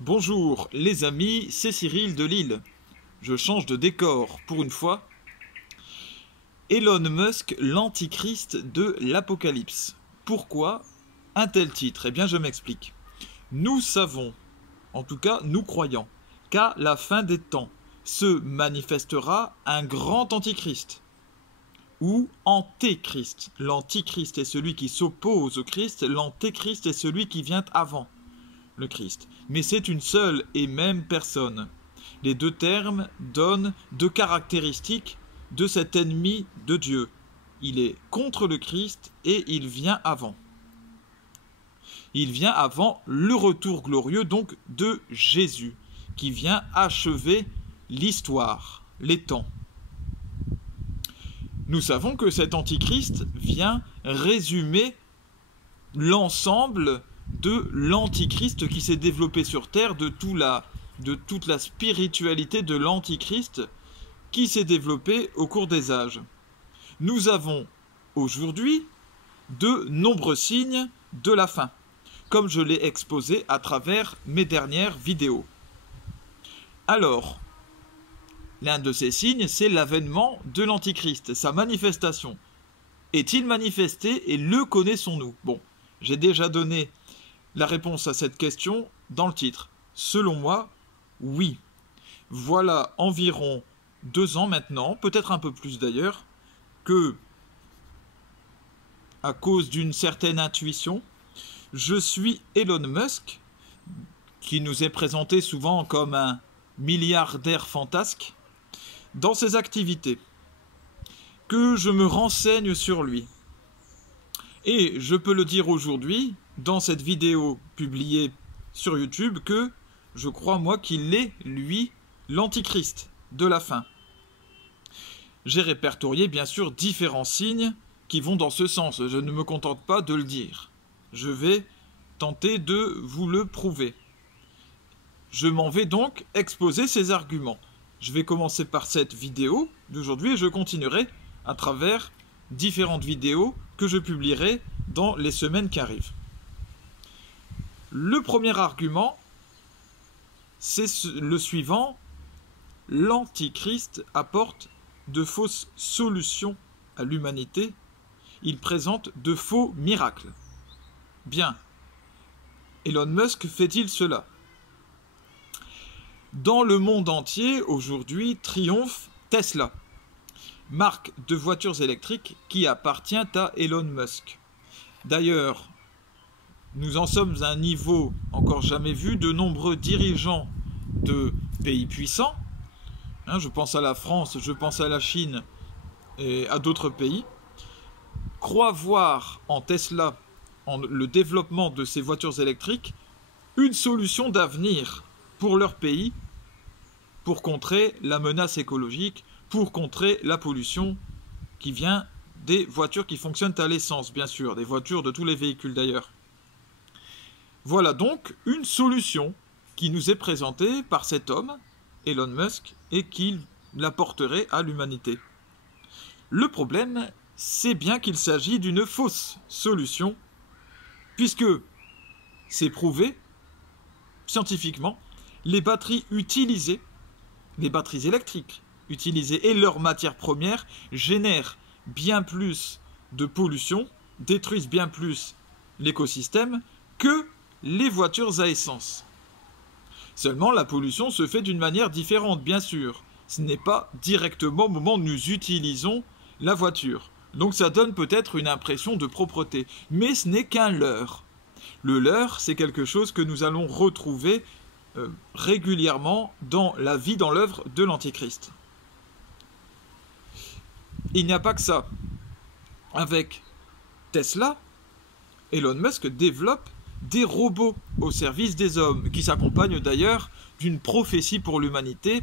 Bonjour les amis, c'est Cyril de Lille. Je change de décor pour une fois. Elon Musk, l'antichrist de l'Apocalypse. Pourquoi un tel titre? Eh bien je m'explique. Nous savons, en tout cas nous croyons, qu'à la fin des temps se manifestera un grand antichrist. Ou antéchrist. L'antichrist est celui qui s'oppose au Christ, l'antéchrist est celui qui vient avant le Christ. Mais c'est une seule et même personne. Les deux termes donnent deux caractéristiques de cet ennemi de Dieu. Il est contre le Christ et il vient avant. Il vient avant le retour glorieux donc de Jésus, qui vient achever l'histoire, les temps. Nous savons que cet antichrist vient résumer l'ensemble de l'antichrist qui s'est développé sur terre, de toute la spiritualité de l'antichrist qui s'est développée au cours des âges. Nous avons aujourd'hui de nombreux signes de la fin, comme je l'ai exposé à travers mes dernières vidéos. Alors, l'un de ces signes, c'est l'avènement de l'antichrist, sa manifestation. Est-il manifesté et le connaissons-nous? Bon, j'ai déjà donné la réponse à cette question dans le titre. Selon moi, oui. Voilà environ 2 ans maintenant, peut-être un peu plus d'ailleurs, que, à cause d'une certaine intuition, je suis Elon Musk, qui nous est présenté souvent comme un milliardaire fantasque, dans ses activités, que je me renseigne sur lui. Et je peux le dire aujourd'hui, dans cette vidéo publiée sur YouTube, que je crois moi qu'il est, lui, l'antichrist de la fin. J'ai répertorié bien sûr différents signes qui vont dans ce sens, je ne me contente pas de le dire. Je vais tenter de vous le prouver. Je m'en vais donc exposer ces arguments. Je vais commencer par cette vidéo d'aujourd'hui et je continuerai à travers différentes vidéos que je publierai dans les semaines qui arrivent. Le premier argument, c'est le suivant. L'antichrist apporte de fausses solutions à l'humanité. Il présente de faux miracles. Bien. Elon Musk fait-il cela? Dans le monde entier, aujourd'hui, triomphe Tesla, marque de voitures électriques qui appartient à Elon Musk. D'ailleurs, nous en sommes à un niveau encore jamais vu. De nombreux dirigeants de pays puissants, je pense à la France, je pense à la Chine et à d'autres pays, croient voir en Tesla, en le développement de ces voitures électriques, une solution d'avenir pour leur pays, pour contrer la menace écologique, pour contrer la pollution qui vient des voitures qui fonctionnent à l'essence, bien sûr, des voitures de tous les véhicules d'ailleurs. Voilà donc une solution qui nous est présentée par cet homme, Elon Musk, et qu'il l'apporterait à l'humanité. Le problème, c'est bien qu'il s'agit d'une fausse solution, puisque c'est prouvé scientifiquement, les batteries utilisées, les batteries électriques utilisées et leurs matières premières génèrent bien plus de pollution, détruisent bien plus l'écosystème que les voitures à essence. Seulement, la pollution se fait d'une manière différente, bien sûr. Ce n'est pas directement au moment où nous utilisons la voiture. Donc ça donne peut-être une impression de propreté. Mais ce n'est qu'un leurre. Le leurre, c'est quelque chose que nous allons retrouver régulièrement dans la vie, dans l'œuvre de l'Antichrist. Il n'y a pas que ça. Avec Tesla, Elon Musk développe des robots au service des hommes, qui s'accompagnent d'ailleurs d'une prophétie pour l'humanité,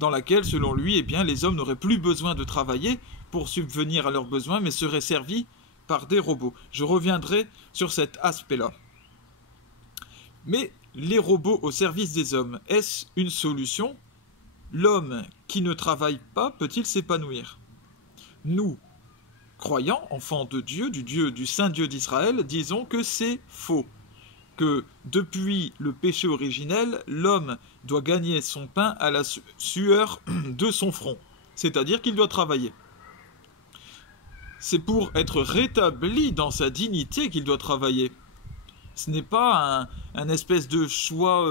dans laquelle, selon lui, les hommes n'auraient plus besoin de travailler pour subvenir à leurs besoins, mais seraient servis par des robots. Je reviendrai sur cet aspect-là. Mais les robots au service des hommes, est-ce une solution? L'homme qui ne travaille pas peut-il s'épanouir? Nous, croyants, enfants de Dieu, du Saint Dieu d'Israël, disons que c'est faux. que depuis le péché originel, l'homme doit gagner son pain à la sueur de son front, c'est-à-dire qu'il doit travailler. C'est pour être rétabli dans sa dignité qu'il doit travailler. Ce n'est pas un espèce de choix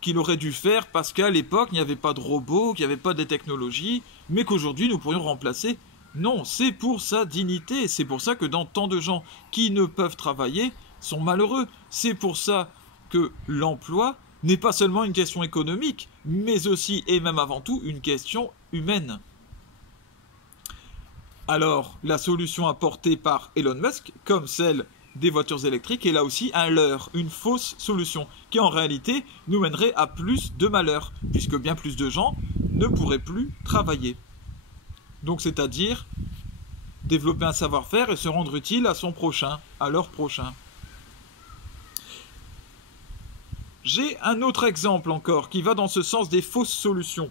qu'il aurait dû faire parce qu'à l'époque, il n'y avait pas de robots, qu'il n'y avait pas de technologies, mais qu'aujourd'hui, nous pourrions remplacer. Non, c'est pour sa dignité. C'est pour ça que dans tant de gens qui ne peuvent travailler sont malheureux. C'est pour ça que l'emploi n'est pas seulement une question économique, mais aussi et même avant tout une question humaine. Alors, la solution apportée par Elon Musk, comme celle des voitures électriques, est là aussi un leurre, une fausse solution, qui en réalité nous mènerait à plus de malheur, puisque bien plus de gens ne pourraient plus travailler. Donc c'est-à-dire développer un savoir-faire et se rendre utile à son prochain, à leur prochain. J'ai un autre exemple encore qui va dans ce sens des fausses solutions.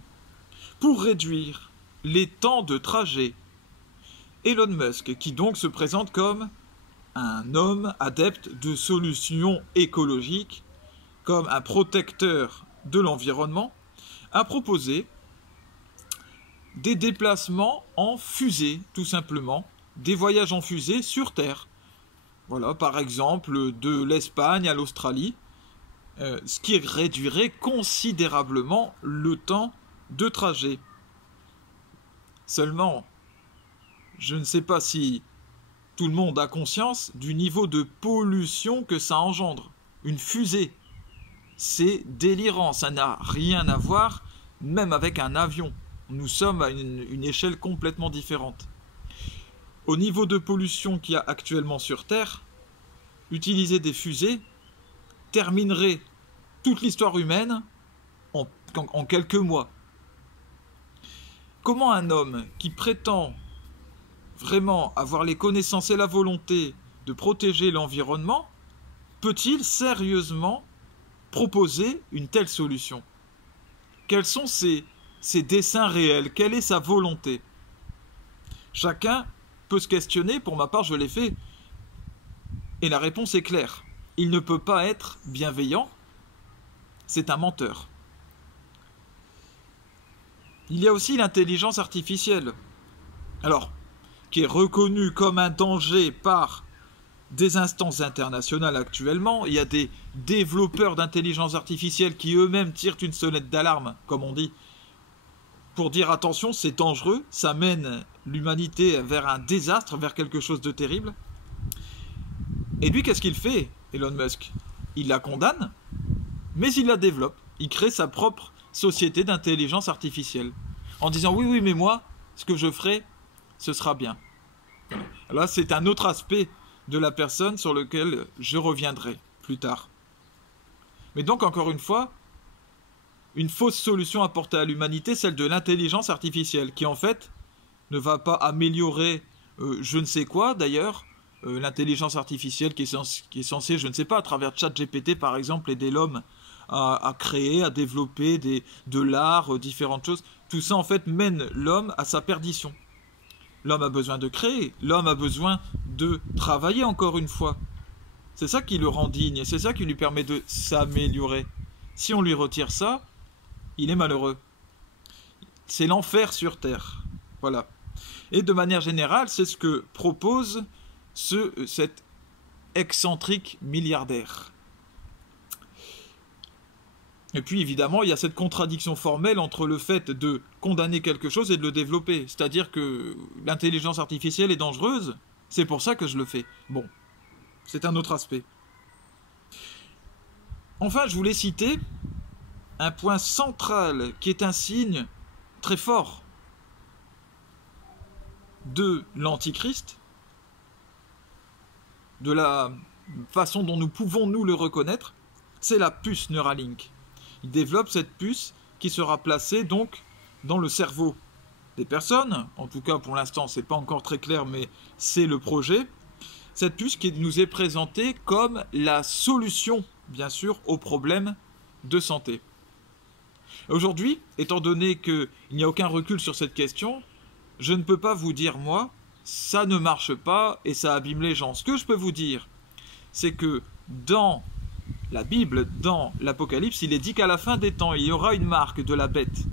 Pour réduire les temps de trajet, Elon Musk, qui donc se présente comme un homme adepte de solutions écologiques, comme un protecteur de l'environnement, a proposé des déplacements en fusée, tout simplement, des voyages en fusée sur Terre. Voilà, par exemple, de l'Espagne à l'Australie, ce qui réduirait considérablement le temps de trajet. Seulement, je ne sais pas si tout le monde a conscience du niveau de pollution que ça engendre. Une fusée, c'est délirant, ça n'a rien à voir, même avec un avion. Nous sommes à une échelle complètement différente. Au niveau de pollution qu'il y a actuellement sur Terre, utiliser des fusées terminerait toute l'histoire humaine en quelques mois. Comment un homme qui prétend vraiment avoir les connaissances et la volonté de protéger l'environnement peut-il sérieusement proposer une telle solution? Quels sont ses desseins réels? Quelle est sa volonté? Chacun peut se questionner, pour ma part je l'ai fait, et la réponse est claire. Il ne peut pas être bienveillant, c'est un menteur. Il y a aussi l'intelligence artificielle, alors, qui est reconnue comme un danger par des instances internationales actuellement. Il y a des développeurs d'intelligence artificielle qui eux-mêmes tirent une sonnette d'alarme, comme on dit, pour dire attention, c'est dangereux, ça mène l'humanité vers un désastre, vers quelque chose de terrible. Et lui, qu'est-ce qu'il fait, Elon Musk? Il la condamne, mais il la développe. Il crée sa propre société d'intelligence artificielle, en disant oui, mais moi, ce que je ferai, ce sera bien. Là, c'est un autre aspect de la personne sur lequel je reviendrai plus tard. Mais donc, encore une fois, une fausse solution apportée à l'humanité, celle de l'intelligence artificielle, qui en fait ne va pas améliorer je ne sais quoi d'ailleurs, l'intelligence artificielle qui est censée, je ne sais pas, à travers ChatGPT par exemple, aider l'homme à créer, à développer de l'art, différentes choses. Tout ça en fait mène l'homme à sa perdition. L'homme a besoin de créer, l'homme a besoin de travailler encore une fois. C'est ça qui le rend digne, c'est ça qui lui permet de s'améliorer. Si on lui retire ça, il est malheureux. C'est l'enfer sur Terre. Voilà. Et de manière générale, c'est ce que propose cet excentrique milliardaire. Et puis évidemment, il y a cette contradiction formelle entre le fait de condamner quelque chose et de le développer. C'est-à-dire que l'intelligence artificielle est dangereuse, c'est pour ça que je le fais. Bon, c'est un autre aspect. Enfin, je voulais citer un point central qui est un signe très fort de l'Antichrist, de la façon dont nous pouvons nous le reconnaître, c'est la puce Neuralink. Il développe cette puce qui sera placée donc dans le cerveau des personnes. En tout cas, pour l'instant, c'est pas encore très clair, mais c'est le projet. Cette puce qui nous est présentée comme la solution, bien sûr, aux problèmes de santé. Aujourd'hui, étant donné qu'il n'y a aucun recul sur cette question, je ne peux pas vous dire, moi, ça ne marche pas et ça abîme les gens. Ce que je peux vous dire, c'est que dans la Bible, dans l'Apocalypse, il est dit qu'à la fin des temps, il y aura une marque de la bête.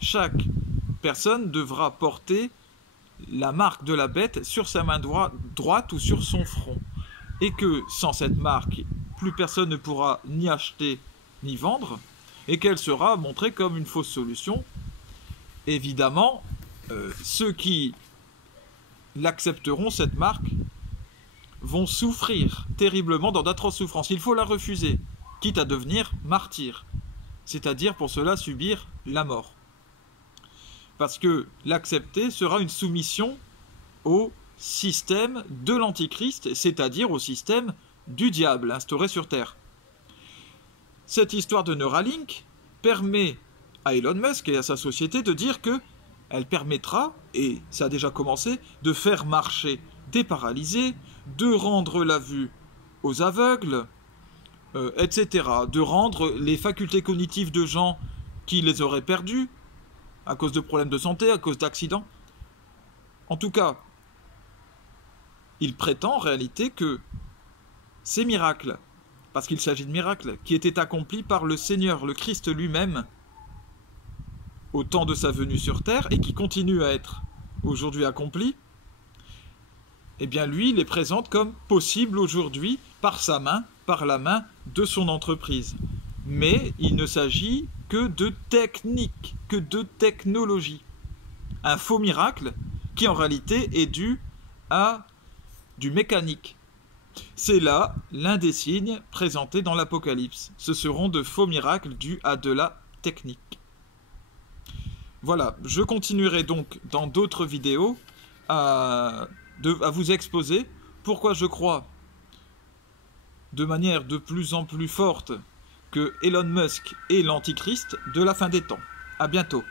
Chaque personne devra porter la marque de la bête sur sa main droite ou sur son front. Et que sans cette marque, plus personne ne pourra ni acheter ni vendre, et qu'elle sera montrée comme une fausse solution. Évidemment, ceux qui l'accepteront, cette marque, vont souffrir terriblement dans d'atroces souffrances. Il faut la refuser, quitte à devenir martyr, c'est-à-dire pour cela subir la mort. Parce que l'accepter sera une soumission au système de l'Antichrist, c'est-à-dire au système du diable instauré sur Terre. Cette histoire de Neuralink permet à Elon Musk et à sa société de dire que elle permettra, et ça a déjà commencé, de faire marcher des paralysés, de rendre la vue aux aveugles, etc. De rendre les facultés cognitives de gens qui les auraient perdues à cause de problèmes de santé, à cause d'accidents. En tout cas, il prétend en réalité que ces miracles, parce qu'il s'agit de miracles, qui étaient accomplis par le Seigneur, le Christ lui-même, au temps de sa venue sur terre, et qui continuent à être aujourd'hui accomplis, eh bien lui, il les présente comme possibles aujourd'hui par sa main, par la main de son entreprise. Mais il ne s'agit que de technique, que de technologie. Un faux miracle qui en réalité est dû à du mécanique. C'est là l'un des signes présentés dans l'Apocalypse. Ce seront de faux miracles dus à de la technique. Voilà, je continuerai donc dans d'autres vidéos à vous exposer pourquoi je crois de manière de plus en plus forte que Elon Musk est l'antichrist de la fin des temps. À bientôt.